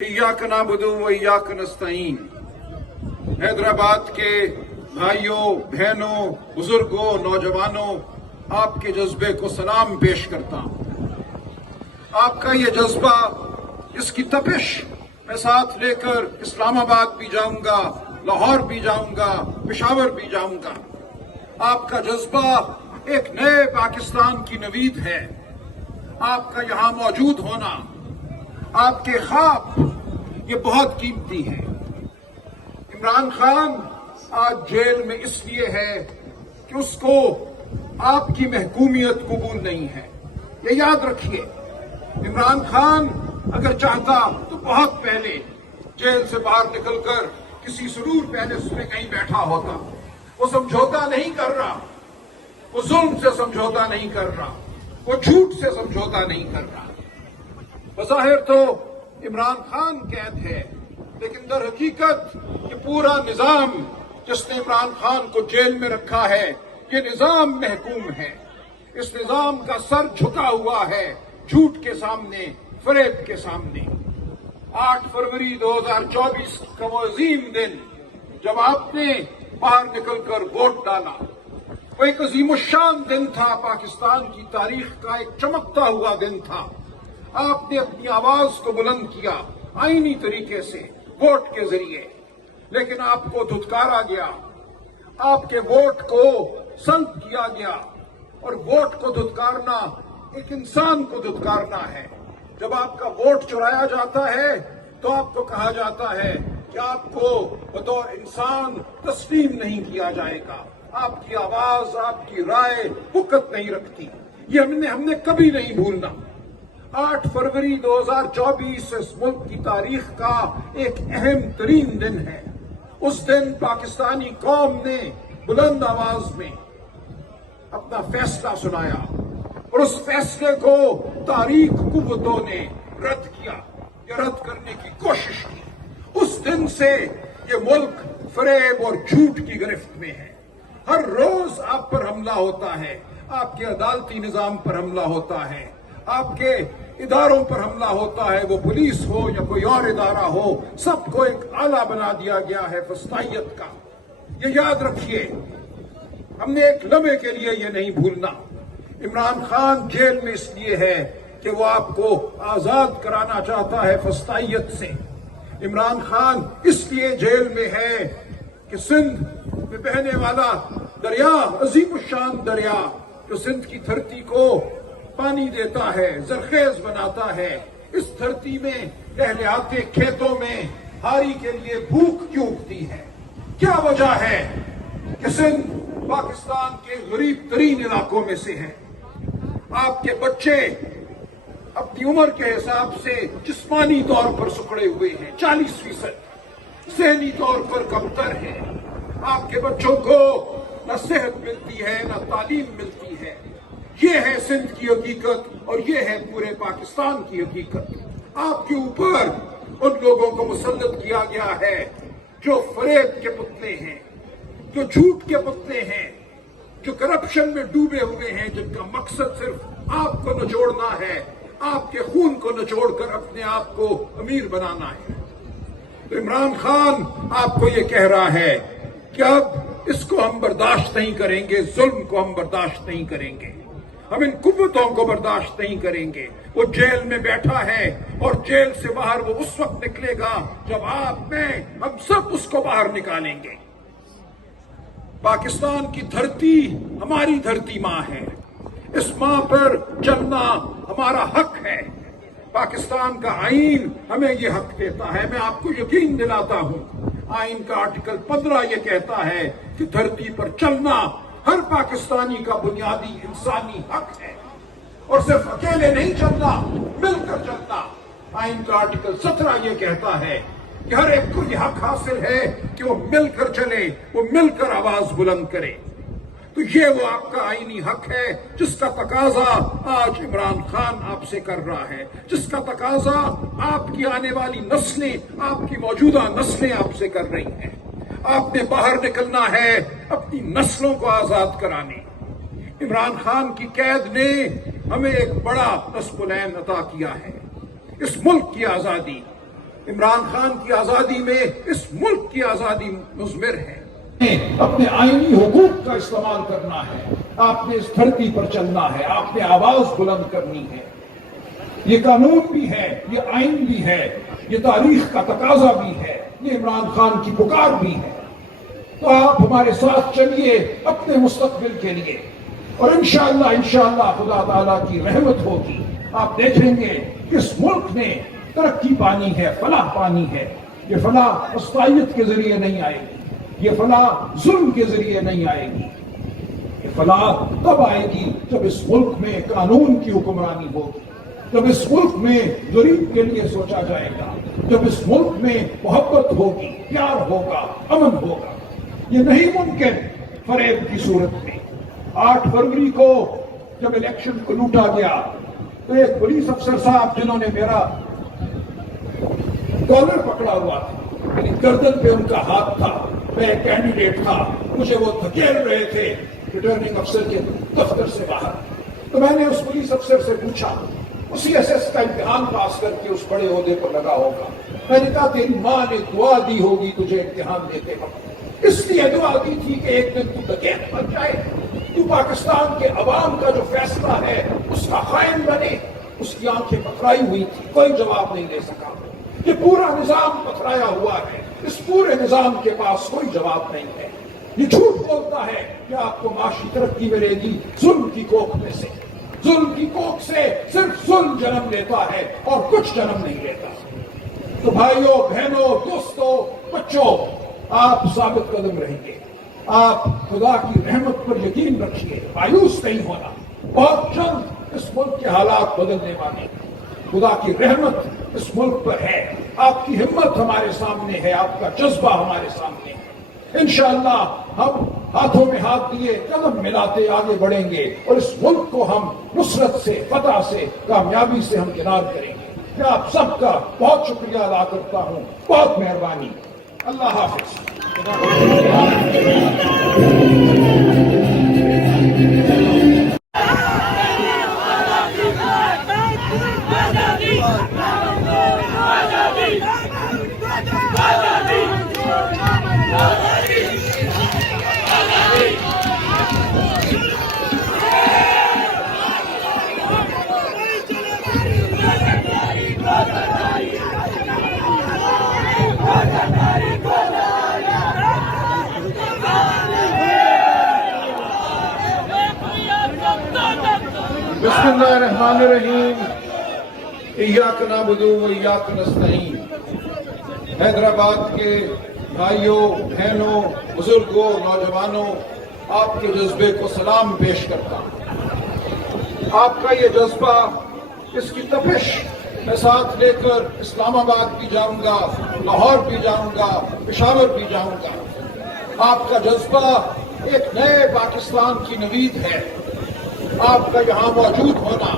इय्याक नअबुदु व इय्याक नस्तईन। हैदराबाद के भाइयों, बहनों, बुजुर्गों, नौजवानों, आपके जज्बे को सलाम पेश करता हूं। आपका ये जज्बा, इसकी तपिश मैं साथ लेकर इस्लामाबाद भी जाऊंगा, लाहौर भी जाऊंगा, पेशावर भी जाऊंगा। आपका जज्बा एक नए पाकिस्तान की नवीद है। आपका यहां मौजूद होना, आपके ख्वाब, ये बहुत कीमती है। इमरान खान आज जेल में इसलिए है कि उसको आपकी महकूमियत कबूल नहीं है। ये याद रखिए, इमरान खान अगर चाहता तो बहुत पहले जेल से बाहर निकलकर किसी सुरूर पैलेस में कहीं बैठा होता। वो समझौता नहीं कर रहा, वो जुल्म से समझौता नहीं कर रहा, वो झूठ से समझौता नहीं कर रहा। बज़ाहिर तो इमरान खान कैद है, लेकिन दर हकीकत ये पूरा निजाम जिसने इमरान खान को जेल में रखा है, ये निजाम महकूम है। इस निजाम का सर झुका हुआ है झूठ के सामने, फरेब के सामने। 8 फरवरी 2024 का वो अजीम दिन जब आपने बाहर निकलकर वोट डाला, वो एक अजीमुश्शान दिन था। पाकिस्तान की तारीख का एक चमकता हुआ दिन था। आपने अपनी आवाज को बुलंद किया आईनी तरीके से, वोट के जरिए, लेकिन आपको धुतकारा गया, आपके वोट को संक किया गया। और वोट को धुतकारना एक इंसान को धुतकारना है। जब आपका वोट चुराया जाता है तो आपको कहा जाता है कि आपको बतौर इंसान तस्लीम नहीं किया जाएगा, आपकी आवाज, आपकी राय हुक्कत नहीं रखती। ये हमने कभी नहीं भूलना। 8 फरवरी 2024 इस मुल्क की तारीख का एक अहम तरीन दिन है। उस दिन पाकिस्तानी कौम ने बुलंद आवाज में अपना फैसला सुनाया और उस फैसले को तारीख कुव्वतों ने रद्द किया या रद्द करने की कोशिश की। उस दिन से ये मुल्क फरेब और झूठ की गिरफ्त में है। हर रोज आप पर हमला होता है, आपके अदालती निजाम पर हमला होता है, आपके इदारों पर हमला होता है, वो पुलिस हो या कोई और इदारा हो, सबको एक आला बना दिया गया है फस्तायत का। ये याद रखिए, हमने एक लम्हे के लिए ये नहीं भूलना। इमरान खान जेल में इसलिए है कि वो आपको आजाद कराना चाहता है फस्तायत से। इमरान खान इसलिए जेल में है कि सिंध में बहने वाला दरिया, अजीमुश्शान दरिया, जो सिंध की धरती को पानी देता है, जरखेज बनाता है, इस धरती में लहलहाते खेतों में हारी के लिए भूख क्यों उगती है? क्या वजह है कि सिंध पाकिस्तान के गरीब तरीन इलाकों में से है? आपके बच्चे अपनी उम्र के हिसाब से जिस्मानी तौर पर सुखड़े हुए हैं, 40%, ज़हनी तौर पर कमतर है। आपके बच्चों को न सेहत मिलती है, न तालीम मिलती है। ये है सिंध की हकीकत और ये है पूरे पाकिस्तान की हकीकत। आपके ऊपर उन लोगों को मुसल्लत किया गया है जो फरेब के पुतले हैं, जो झूठ के पुतले हैं, जो करप्शन में डूबे हुए हैं, जिनका मकसद सिर्फ आपको नचोड़ना है, आपके खून को नचोड़कर अपने आप को अमीर बनाना है। तो इमरान खान आपको ये कह रहा है कि अब इसको हम बर्दाश्त नहीं करेंगे, जुल्म को हम बर्दाश्त नहीं करेंगे, हम इन कुव्वतों को बर्दाश्त नहीं करेंगे। वो जेल में बैठा है और जेल से बाहर वो उस वक्त निकलेगा जब आप, मैं, हम सब उसको बाहर निकालेंगे। पाकिस्तान की धरती हमारी धरती माँ है। इस माँ पर चलना हमारा हक है। पाकिस्तान का आईन हमें ये हक देता है। मैं आपको यकीन दिलाता हूं, आईन का आर्टिकल 15 ये कहता है कि धरती पर चलना हर पाकिस्तानी का बुनियादी इंसानी हक है। और सिर्फ अकेले नहीं चलना, मिलकर चलना। आईन का आर्टिकल 17 ये कहता है कि हर एक को यह हक हासिल है कि वो मिलकर चले, वो मिलकर आवाज बुलंद करे। तो ये वो आपका आईनी हक है जिसका तकाजा आज इमरान खान आपसे कर रहा है, जिसका तकाजा आपकी आने वाली नस्लें, आपकी मौजूदा नस्लें आपसे कर रही हैं। आपने बाहर निकलना है अपनी नस्लों को आजाद कराने। इमरान खान की कैद ने हमें एक बड़ा नस्बुलैन अता किया है। इस मुल्क की आजादी, عمران خان کی آزادی میں اس ملک کی آزادی مضمر ہے۔ اپنے آئینی حقوق کا استعمال کرنا ہے، آپ نے اس دھرتی پر چلنا ہے، آپ نے آواز بلند کرنی ہے۔ یہ قانون بھی ہے، یہ آئین بھی ہے، یہ تاریخ کا تقاضا بھی ہے، یہ عمران خان کی پکار بھی ہے۔ تو آپ ہمارے ساتھ چلیے اپنے مستقبل کے لیے، اور انشاءاللہ خدا تعالیٰ کی رحمت ہوگی۔ آپ دیکھیں گے کہ اس ملک نے ترقی پانی ہے، فلاح پانی ہے۔ یہ فلاح وسطیت کے ذریعے نہیں آئے گی، یہ فلاح ظلم کے ذریعے نہیں آئے گی۔ یہ فلاح تب آئے گی جب اس ملک میں قانون کی حکمرانی ہوگی، جب اس ملک میں غریب کے لیے سوچا جائے گا، جب اس ملک میں محبت ہوگی، پیار ہوگا، امن ہوگا۔ یہ نہیں ممکن فریب کی صورت میں۔ 8 فروری کو جب الیکشن کو لوٹا گیا تو ایک پولیس افسر صاحب جنہوں نے میرا کالر پکڑا ہوا تھا، میری گردن پہ ان کا ہاتھ تھا، میں ایک کینڈیڈیٹ تھا، مجھے وہ دھکیل رہے تھے ریٹرننگ افسر کے دفتر سے باہر۔ تو میں نے اس پولیس افسر سے پوچھا، اسی ایس کا امتحان پاس کر کے اس بڑے عہدے پر لگا ہوگا، میں نے کہا تیری ماں نے دعا دی ہوگی تجھے امتحان دیتے وقت، اس لیے دعا دی تھی کہ ایک دن تو ڈکیت بن جائے، تو پاکستان کے عوام کا جو فیصلہ ہے اس کا خائن بنے۔ اس کی آنکھیں پتھرائی ہوئی تھی، کوئی جواب نہیں دے سکا۔ یہ پورا نظام پتھرایا ہوا ہے، اس پورے نظام کے پاس کوئی جواب نہیں ہے۔ یہ جھوٹ بولتا ہے کہ آپ کو معاشی ترقی ملے گی ظلم کی کوکھ میں سے۔ ظلم کی کوکھ سے صرف ظلم جنم لیتا ہے اور کچھ جنم نہیں لیتا۔ تو بھائیوں، بہنوں، دوستوں، بچوں، آپ ثابت قدم رہیں گے۔ آپ خدا کی رحمت پر یقین رکھیے، مایوس نہیں ہونا۔ بہت جلد اس ملک کے حالات بدلنے والے ہیں۔ خدا کی رحمت اس ملک پر ہے، آپ کی ہمت ہمارے سامنے ہے، آپ کا جذبہ ہمارے سامنے ہے۔ انشاءاللہ ہم ہاتھوں میں ہاتھ دیے قدم ملاتے آگے بڑھیں گے، اور اس ملک کو ہم نصرت سے، فتح سے، کامیابی سے ہم کنار کریں گے۔ میں آپ سب کا بہت شکریہ ادا کرتا ہوں، بہت مہربانی۔ اللہ حافظ۔ بسم اللہ الرحمن الرحیم۔ ایاک نعبد و ایاک نستعین۔ حیدرآباد کے بھائیوں، بہنوں، بزرگوں، نوجوانوں، آپ کے جذبے کو سلام پیش کرتا ہوں۔ آپ کا یہ جذبہ، اس کی تپش میں ساتھ لے کر اسلام آباد بھی جاؤں گا، لاہور بھی جاؤں گا، پشاور بھی جاؤں گا۔ آپ کا جذبہ ایک نئے پاکستان کی نوید ہے۔ آپ کا یہاں موجود ہونا